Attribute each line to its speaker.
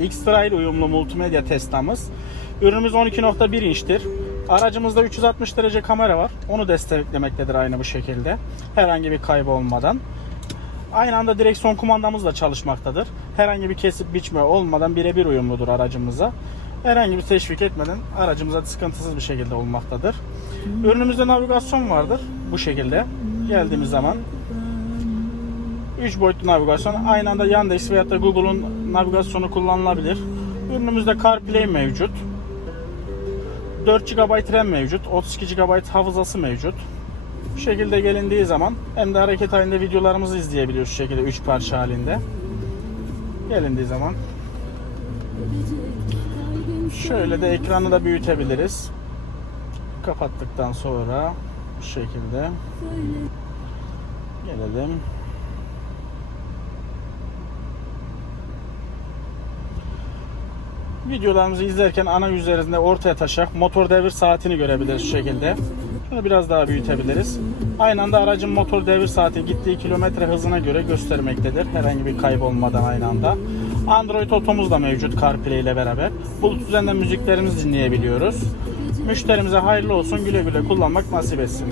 Speaker 1: X-Trail uyumlu multimedya testamız. Ürünümüz 12.1 inçtir. Aracımızda 360 derece kamera var. Onu desteklemektedir aynı bu şekilde. Herhangi bir kaybı olmadan. Aynı anda direksiyon kumandamız da çalışmaktadır. Herhangi bir kesip biçme olmadan birebir uyumludur aracımıza. Herhangi bir teşvik etmeden aracımıza sıkıntısız bir şekilde olmaktadır. Ürünümüzde navigasyon vardır. Bu şekilde. Geldiğimiz zaman 3 boyutlu navigasyon. Aynı anda Yandex veyahut da Google'un navigasyonu kullanılabilir. Ürünümüzde CarPlay mevcut. 4 GB RAM mevcut. 32 GB hafızası mevcut. Bu şekilde gelindiği zaman hem de hareket halinde videolarımızı izleyebiliyoruz şu şekilde 3 parça halinde. Gelindiği zaman şöyle de ekranı da büyütebiliriz. Kapattıktan sonra bu şekilde gelelim. Videolarımızı izlerken ana yüzlerinde ortaya taşak motor devir saatini görebiliriz şu şekilde. Şunu biraz daha büyütebiliriz. Aynı anda aracın motor devir saati gittiği kilometre hızına göre göstermektedir. Herhangi bir kayıp olmadan aynı anda. Android Auto'muz da mevcut CarPlay ile beraber. Bluetooth üzerinden müziklerimizi dinleyebiliyoruz. Müşterimize hayırlı olsun güle güle kullanmak nasip etsin.